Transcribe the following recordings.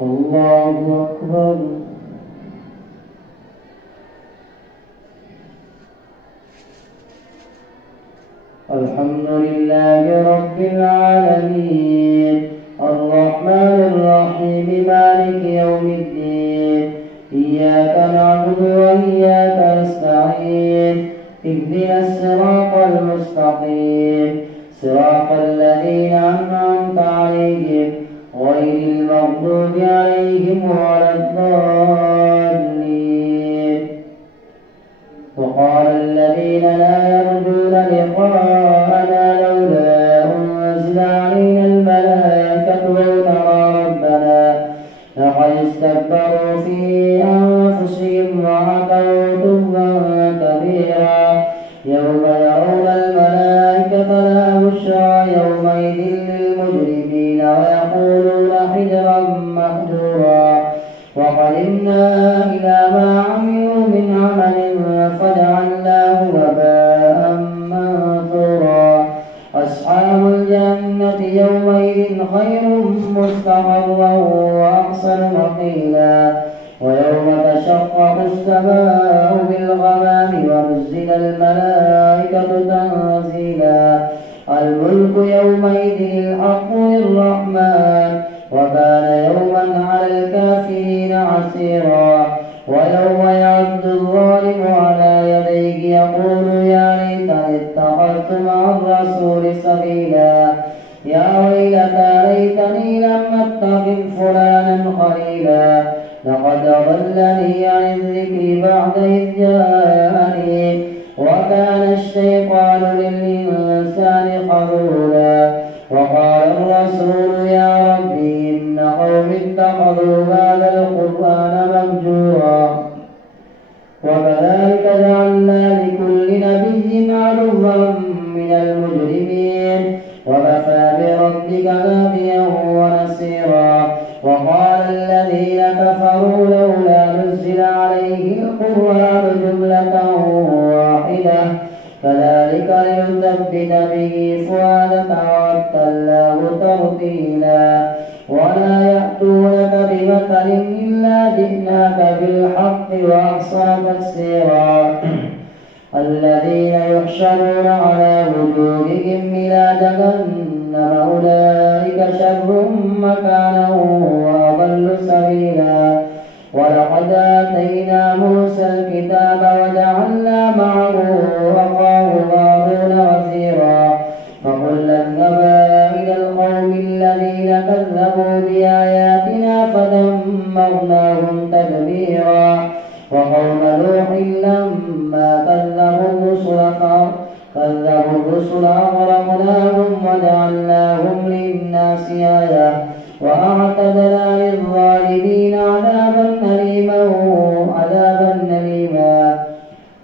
الله أكبر. الحمد لله رب العالمين الرحمن الرحيم مالك يوم الدين إياك نعبد وإياك نستعين اهدنا الصراط المستقيم صراط الذين أنعمت عليهم غير المغضوب عليهم ولا الضالين. وقال الذين لا يرجون لقاءنا لولا أنزل علينا الملائكة أو نرى ربنا لقد استكبروا في أنفسهم وعتوا عتوا كبيرا يوم يرون الملائكة لا بشرى يومئذ للمجرمين ويقولون حجرا مهجورا وقدمنا إلى ما عملوا من عمل فجعلناه هباء منثورا. أصحاب الجنة يومئذ خير مستقرا وأحسن مقيلا. ويوم تشقق السماء بالغمام ونزل الملائكة تنزيلا. الملك يومئذ الحق للرحمن وكان يوما على الكافرين عسيرا. ويوم يعد الظالم على يديه يقول يا ليتني اتخذت مع الرسول سبيلا يا ويلتى ليتني لم اتخذ فلانا خليلا لقد أضلني عن الذكر بعد إذ جاءني وكان الشيطان للإنسان خذولا. وقال الرسول يا ربي إن قوم اتخذوا هذا القرآن مهجورا. وكذلك جعلنا لكل نبي عدوا من المجرمين وكفى بربك هاديا ونصيرا. وقال الذين كفروا لولا نزل عليه القرآن جملة واحدة كذلك لنثبت به فؤادك ورتلناه ترتيلا. ولا يأتونك بمثل إلا جئناك بالحق وأحسن تفسيرا. الذين يحشرون على وجوههم إلى جهنم أولئك شر مكانا وأضل سبيلا. ولقد آتينا موسى الكتاب وجعلنا معه أخاه هارون وزيرا. فقلنا اذهبا إلى القوم الذين كذبوا بآياتنا فدمرناهم تدميرا. وقوم نوح لما كذبوا الرسل أغرقناهم وجعلناهم للناس آية وأعتدنا للظالمين عذابا أليما.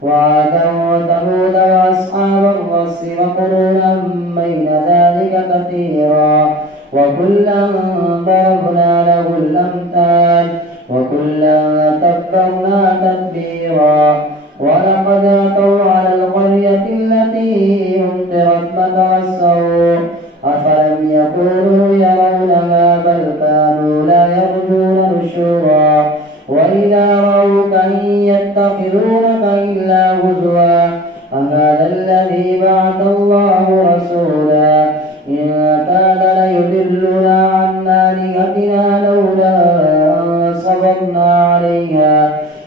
وعادا وثمود وأصحاب الرس وقرونا بين ذلك كثيرا وكلا ضربنا له الأمثال وكلا تبرنا تتبيرا. ولقد أتوا على القرية التي أمطرت مطر السوء أفلم يكونوا يرونها بل كانوا لا يرجون نشورا. وإذا رأوك إن يتخذونك إلا هزوا أهذا الذي بعث الله رسولا إن كاد ليضلنا عن آلهتنا لولا أن صبرنا عليها.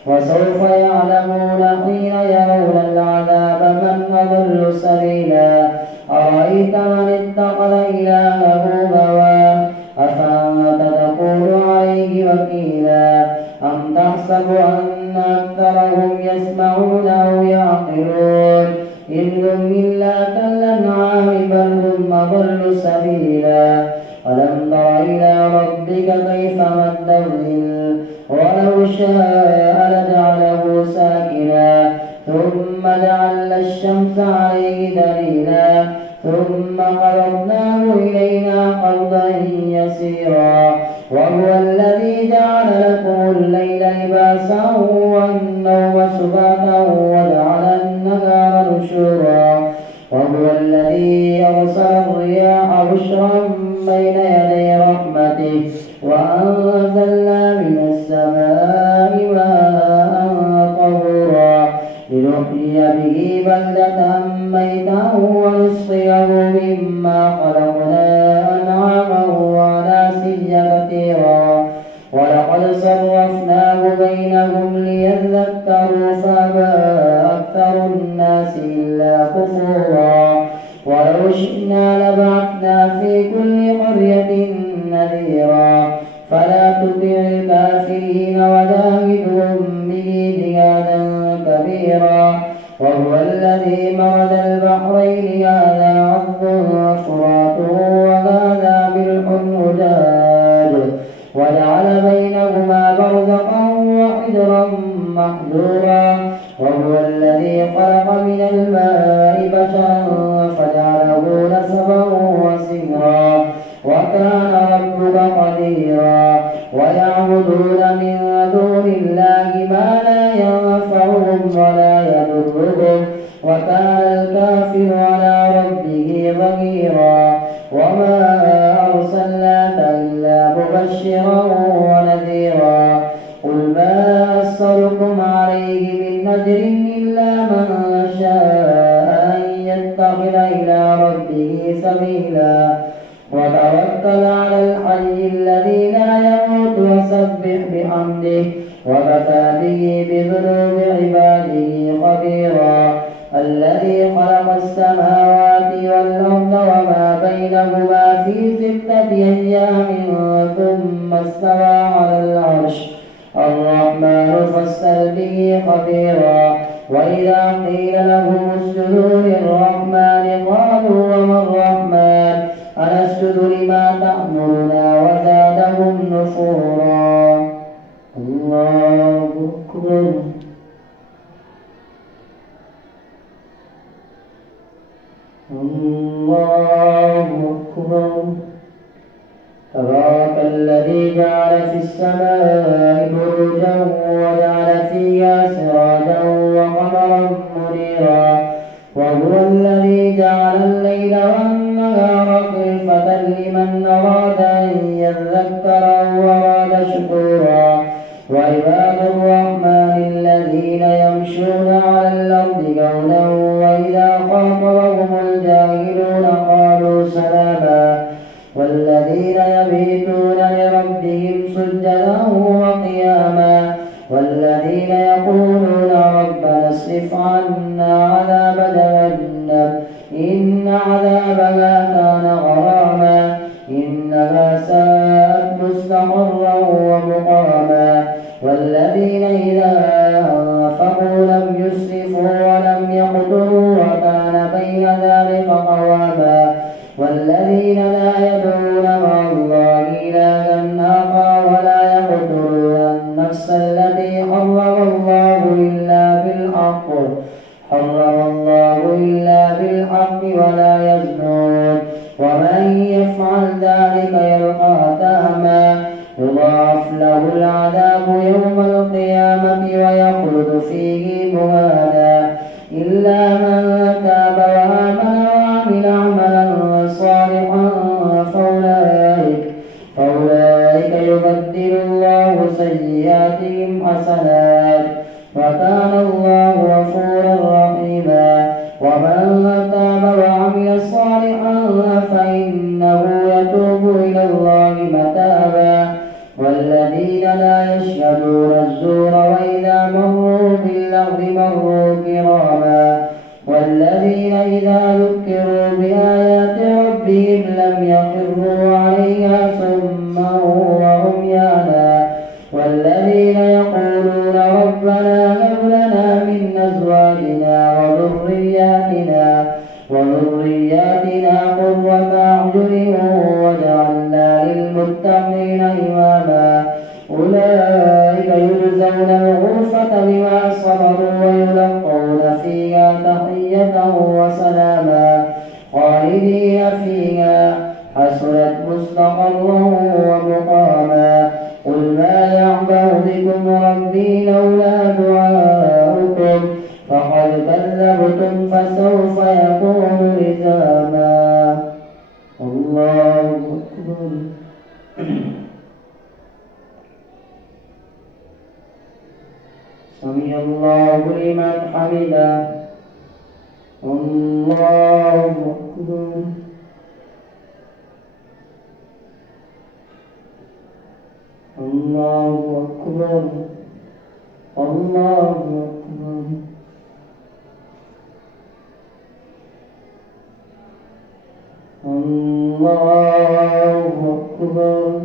وسوف يعلمون حين يرون العذاب من أضل سبيلا. أرأيت من اتخذ إلهه هواه أفأنت تكون عليه وكيلا. أم تحسب أن أكثرهم يسمعون أو يعقلون إن هم إلا كالأنعام بل هم أضل سبيلا. ألم تر إلى ربك كيف مد الظل ولو شاء لجعله ساكنا ثم جعلنا الشمس عليه دليلا ثم قبضناه إلينا قبضا يسيرا. وهو الذي جعل لكم الليل لباسا والنوم سباتا وجعل النهار نشورا. وهو الذي أرسل الرياح بشرا بين يدي رحمته وأنزلنا من السماء ماء طهورا لنحيي به بلدة ميتا ونسقيه مما خلقنا أنعاما وأناسيا كثيرا ولقد صرفناه بينهم ليذكروا فأبى أكثر الناس إلا كفورا ولو شئنا لبعثنا في كل قرية نذيرا فلا تطع الكافرين وجاهدهم به جهادا كبيرا وهو الذي مرج البحرين هذا عذب فرات وهذا ملح أجاج وجعل بينهما برزخا وحجرا محجورا وهو الذي خلق من الماء بشرا فجعله نسبا وسهرا وكان ربك قديرا ويعبدون من دون الله ما لا ينفعهم ولا يضرهم وكان الكافر على ربه ظهيرا وما أرسلناك إلا مبشرا ونذيرا قل ما أسألكم عليه من أجر إلا من شاء أن يتخذ إلى ربه سبيلا وتوكل على الحي الذي لا يموت وسبح بحمده وكفى به بذنوب عباده خبيرا الذي خلق السماوات والأرض وما بينهما في 6 أيام ثم استوى على العرش الرحمن فاسأل به خبيرا وإذا قيل لهم اسجدوا للرحمن قالوا وما الرحمن أنسجد لما تأمرنا وزادهم نفورا الله أكبر الله أكبر تبارك الذي جعل في السماء بروجا وجعل فيها سراجا وقمرا منيرا وهو الذي جعل الليل والنهار خلفة لمن أراد أن يذكر أو أراد شكورا وعباد الرحمن الذين يمشون على الأرض هونا وإذا خاطبهم الجاهلون قالوا سلاما والذين يبيتون لربهم سجدا وقياما والذين يقولون ربنا اصرف عنا عذاب جهنم إن عذابها كان غراما إنها ساءت مستقرا ومقاما والذين إذا أنفقوا لم يسرفوا ولم يقتروا وكان بين ذلك قواما والذين لا يدعون مع الله إلها آخر ولا يقتلون النفس التي حرم الله إلا بالحق ولا يزنون ومن يفعل ذلك يلقى أثاما يضاعف له العذاب يوم القيامة ويخلد فيه مهانا إلا من تاب وآمن وعمل عملا صالحا فأولئك يبدل الله سيئاتهم حسنات وكان الله غفورا رحيما ومن تاب وعمل صالحا فإنه يتوب إلى الله متابا والذين لا يشهدون الزور وإذا مروا باللغو مروا كراما والذين إذا ذكروا بآيات ربهم لم يخروا عليها صما وعميانا والذين يقولون ربنا هب لنا من أزواجنا وذرياتنا قرة أعين واجعلنا للمتقين إماما أولئك يجزون الغرفة بما صبروا ويلقون فيها تحية وسلاما خالدين فيها حسنت مستقرا ومقاما قل ما يعبأ بكم ربي لولا دعاؤكم فقد كذبتم فسوف يكون لزاما الله أكبر الله لمن حمده الله أكبر الله أكبر الله أكبر الله أكبر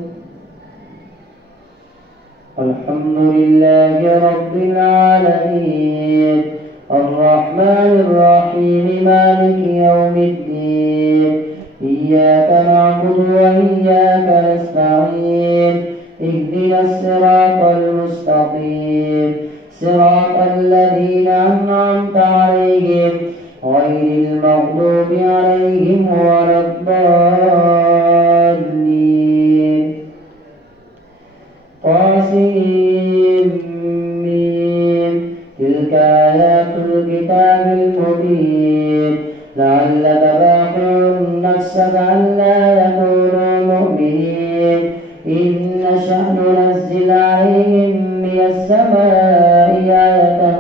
الحمد لله رب العالمين الرحمن الرحيم مالك يوم الدين إياك نعبد وإياك نستعين اهدنا الصراط المستقيم صراط الذين أنعمت عليهم غير المغضوب عليهم ولا الضالين طاسين تلك آيات الكتاب المبين لعلك باخع نفسك ألا يكونوا مؤمنين إن نشأ ننزل عليهم من السماء آية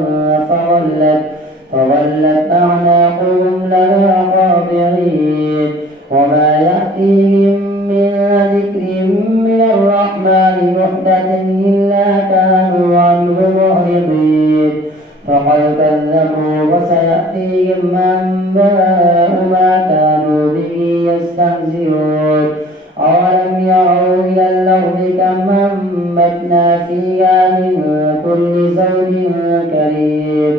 فظلت أعناقهم لها خاضعين وما يأتيهم من ذكر من الرحمن محدث إلا كانوا عنه معرضين فقد كذبوا وسيأتيهم أنباء ما كانوا به يستهزئون أولم يروا إلى الأرض كم أنبتنا فيها من كل زوج كريم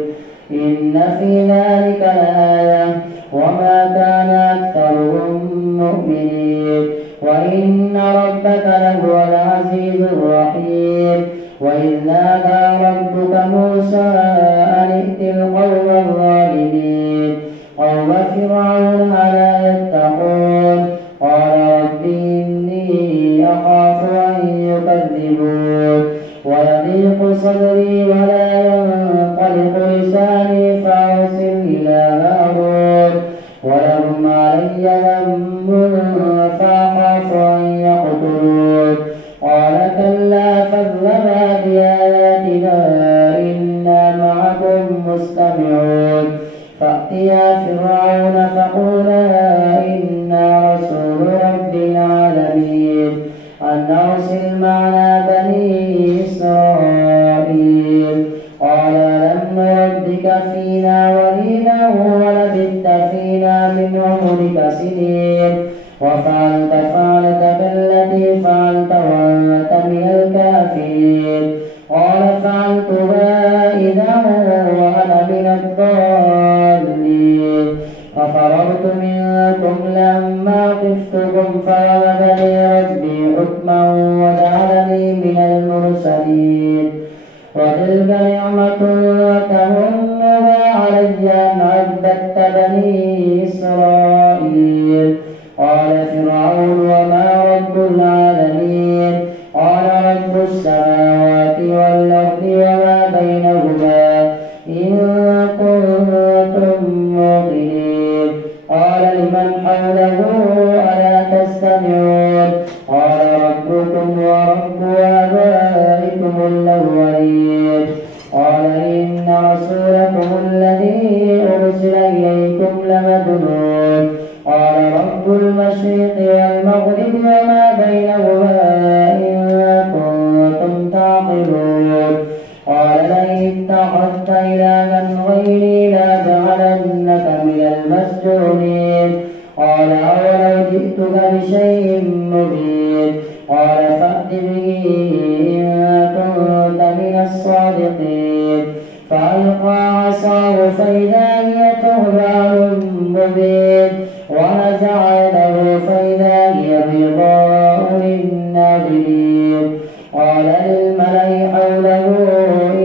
إن في ذلك لآية وما كان أكثرهم مؤمنين وإن ربك لهو العزيز الرحيم وإذ نادى ربك موسى أن ائت القوم الظالمين قوم فرعون ألا يتقون قال رب إني أخاف أن يكذبون ويضيق صدري ولا ينطلق لساني فأرسل إلى هارون ولهم علي ذنب فأخاف أن يقتلون قال كلا فاذهبا بآياتنا إنا معكم مستمعون فأتيا فرعون فقولا إنا رسول رب العالمين أن أرسل معنا بني إسرائيل قال لم نربك فينا وليدا ولبثت فينا من عمرك سنين وفعلت فعلتك التي فعلت وأنت من الكافرين قال فعلتها إذا وأنا من الضالين ففررت منكم لما خفتكم فوهب لي ربي حكما وجعلني من المرسلين وتلك نعمة تمنها علي أن عبدت بني إسرائيل قال فرعون وما رب العالمين قال رب السماوات والأرض وما بينهما إن كنتم موقنين قال لمن حوله ألا تستمعون قال ربكم ورب آبائكم الأولين قال إن رسولكم الذي أرسل إليكم لمجنون قال رب المشرق والمغرب وما بينهما إن كنتم تعقلون قال لئن اتخذت إلها غيري لأجعلنك من المسجونين قال أولو جئتك بشيء مبين قال فأت به إن كنت من الصادقين فألقى عصاه فإذا هي ثعبان مبين ونزع يده فإذا هي بيضاء للناظرين قال للملأ حوله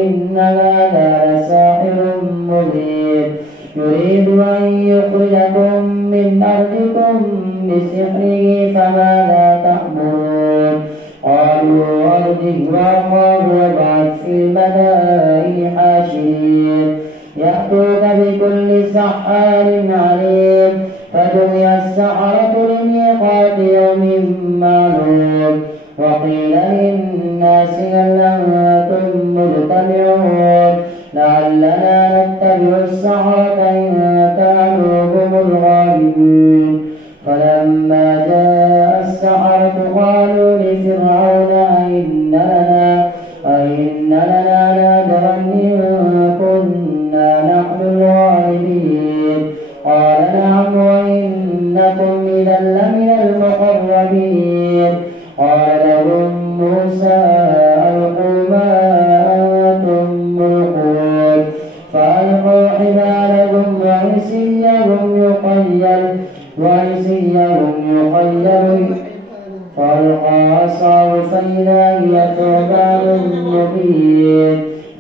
إن هذا لساحر مبين يريد أن يخرجكم من أرضكم بسحره فماذا تأمرون قالوا أرجه وأخاه وابعث في المدائن حاشرين يأتوك بكل سحار عليم فدعي السحرة لميقات يوم معلوم وقيل للناس هل أنتم مجتمعون لعلكم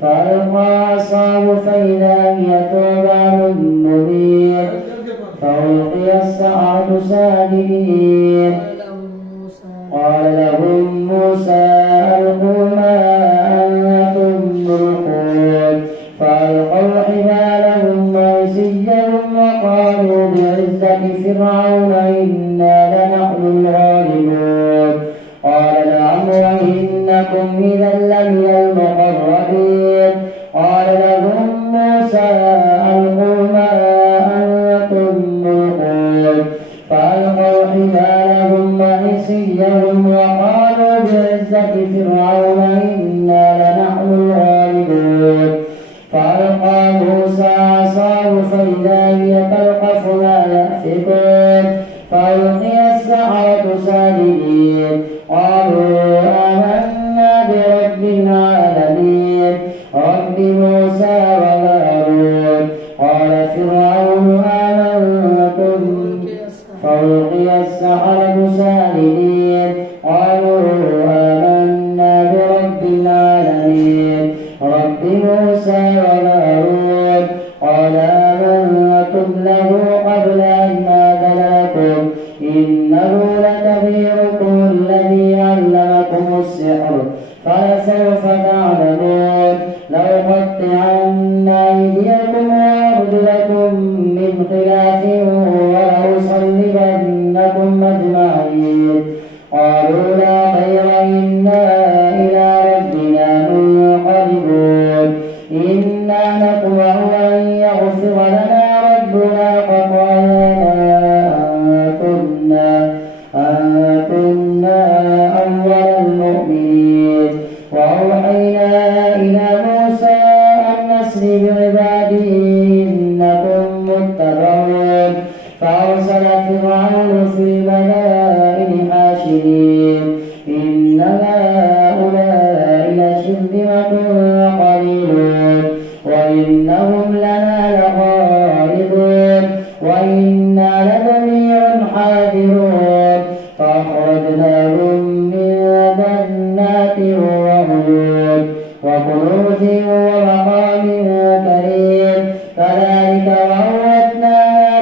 فألقى عصاه فإذا هي ثعبان مبين فألقي السحرة ساجدين قال لهم موسى ألقوا ما أنتم ملقون فألقوا حبالهم وعصيهم وقالوا بعزة فرعون إنا لنحن الغالبون قال نعم وإنكم إذا لمن المقربين قال لهم موسى ألقوا ما أنتم ملقون فألقوا حبالهم وعصيهم وقالوا بعزة فرعون إنا لنحن الغالبون فألقى موسى عصاه فإذا هي تلقف ما يأفكون فألقي السحرة ساجدين قالوا آمنا برب العالمين رب موسى وهارون قال فرعون آمنتم فألقي السحرة ساجدين قالوا آمنا برب العالمين رب موسى وهارون قال آمنتم له قبل أن آذن لكم إنه لكبيركم الذي علمكم السحر فلسوف تعلمون لأقطعن أيديكم وأرجلكم من خلاف ولأصلبنكم أجمعين قالوا لا خير إنا إلى ربنا منقلبون إنا نطمع أن يغفر لنا ربنا خطايانا أن كنا أول المؤمنين وأوحينا إلى موسى أن نسر بعبادي إنكم متبعون فأرسل فرعون في المدائن حاشرين إن هؤلاء لشرذمة قليلون وإنهم لنا لغائظون وإنا لجميع حاذرون فأخرجناهم من جنات وعيون وكنوز ومقام كريم كذلك وأورثنا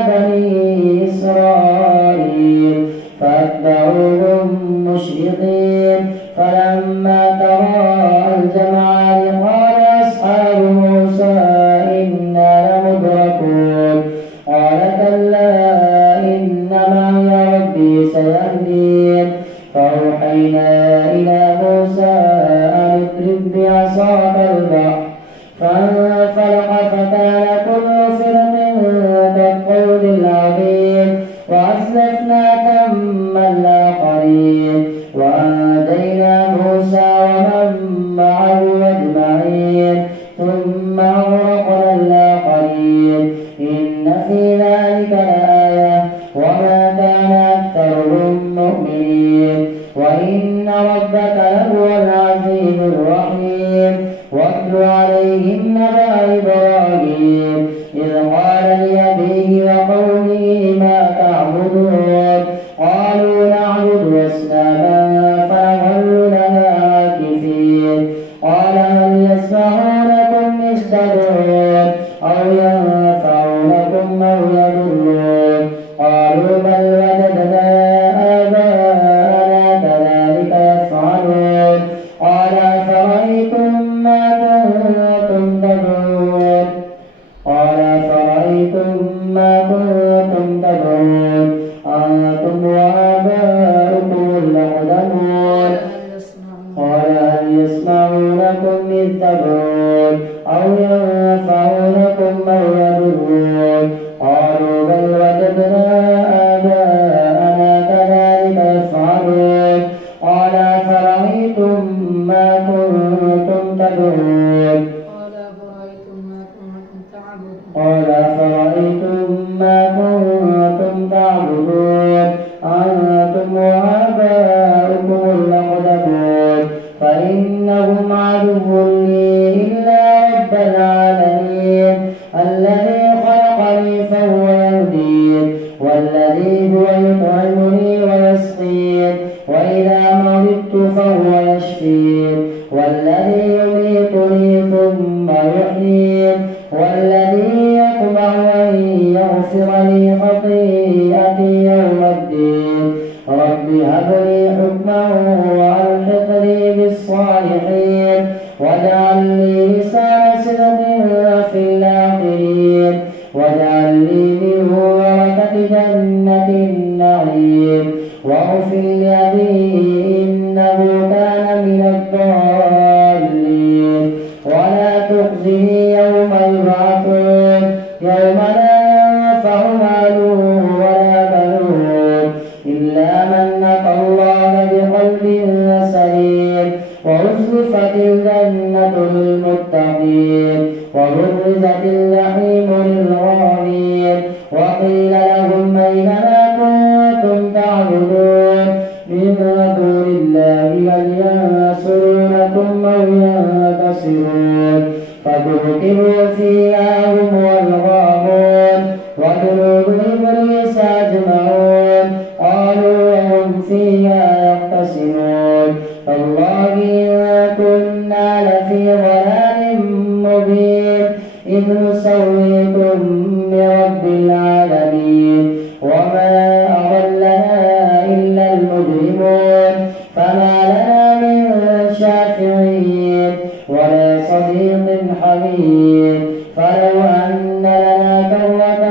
بني إسرائيل فأتبعوهم مشرقين فلما تراءى الجمعان قال أصحاب موسى إنا لمدركون قال كلا إن معي ربي سيهدين فأوحينا إلى موسى أن اضرب بعصاك البحر فانفلق فكان كل فرق كالطود العظيم وأزلفنا ثم الآخرين وأنجينا موسى ومن معه أجمعين ثم أغرقنا الآخرين إن في ذلك لآية وما كان أكثرهم مؤمنين وإن ربك لهو العزيز الرحيم واتل عليهم نبأ إبراهيم إذ قال لأبيه وقومه ما تعبدون قالوا نعبد أصناما فنظل لها عاكفين قال هل يسمعونكم إذ تدعون أو ينفعونكم أو يضرون قالوا بل وجدنا آباءنا كذلك يفعلون قال أفرأيتم ما كنتم تدعون أنتم وآباؤكم الأقدمون قال هل يسمعونكم إذ تدعون أو ينفعونكم أو يضرون قالوا بل وجدنا آباءنا كذلك يفعلون قال أفرأيتم ما كنتم تدعون أنتم وآباؤكم الأقدمون فإنهم عدو لي إلا رب العالمين وإذا مرضت فهو يشفين والذي يميتني ثم يحيين والذي يطمع أن يغفر لي خطيئتي يوم الدين رب هب لي حكما وألحقني بالصالحين واجعل لي لسان صدق في الآخرين واجعل لي من ورثة جنة النعيم واغفر لأبي إنه كان من الضالين ولا تخزني يوم يبعثون يوم لا ينفع مال ولا بنون إلا من أتى الله بقلب سليم وأزلفت الجنة للمتقين وبرزت الجحيم للغاوين وقيل لهم أين ما كنتم تعبدون من دون الله هل ينصرونكم أو ينتصرون فكبكبوا فيها هم والغاوون وجنود إبليس أجمعون قالوا وهم فيها يختصمون تالله إن كنا لفي ضلال مبين إذ نسويكم برب العالمين وما أضلنا إلا المجرمون فما لنا من شافعين ولا صديق حميد فلو أن لنا كرة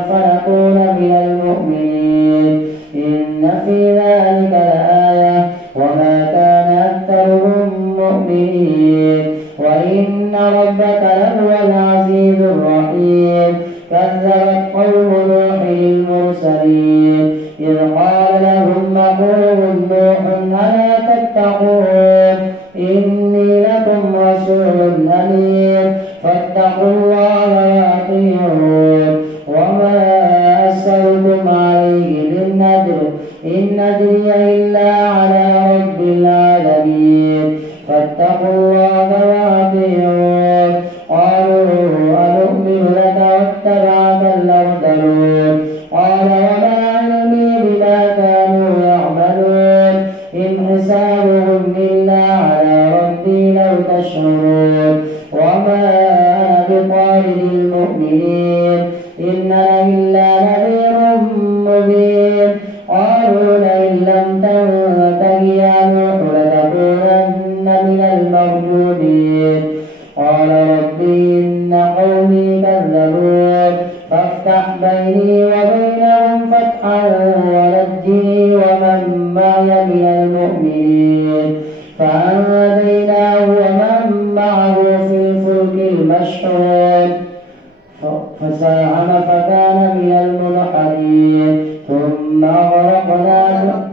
فنكون من المؤمنين إن في ذلك لآية وما كان أكثرهم مؤمنين وإن ربك لهو العزيز الرحيم كذبت قوم نوح المرسلين إذ قال لهم أخوهم نوح ألا تتقون إني لكم رسول أمين فاتقوا الله وأطيعون وما أسألكم عليه من أجر إن أجري إلا على رب العالمين فاتقوا الله وأطيعون قالوا أنؤمن لك واتبعك الأرذلون قال وما علمي بما كانوا يعملون إن حسابهم إلا على ربي لو تشعرون وما أنا بطارد المؤمنين إن إلا نذير مبين قالوا لئن لم تنته يا نوح لتكونن من المرجومين قال رب إن قومي كذبون فافتح بيني وبينهم فتحا ونجني ومن معي من المؤمنين فأنجيناه ومن معه في الفلك المشحون فساهم فكان من المدحضين ثم أغرقناه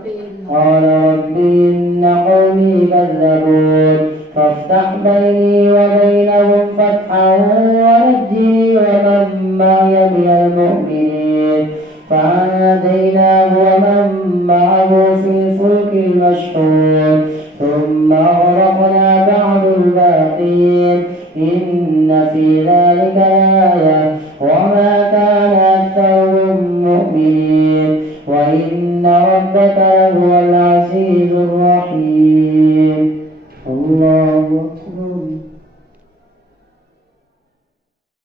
قال رب إن قومي كذبون فافتح بيني وبينهم فتحا ونجني ومن معي من المؤمنين فأنجيناه ومن معه في الفلك المشحون ثم أغرقنا بعد الباقين إن في ذلك لآية وما كان أكثرهم مؤمنين وإن ربك لهو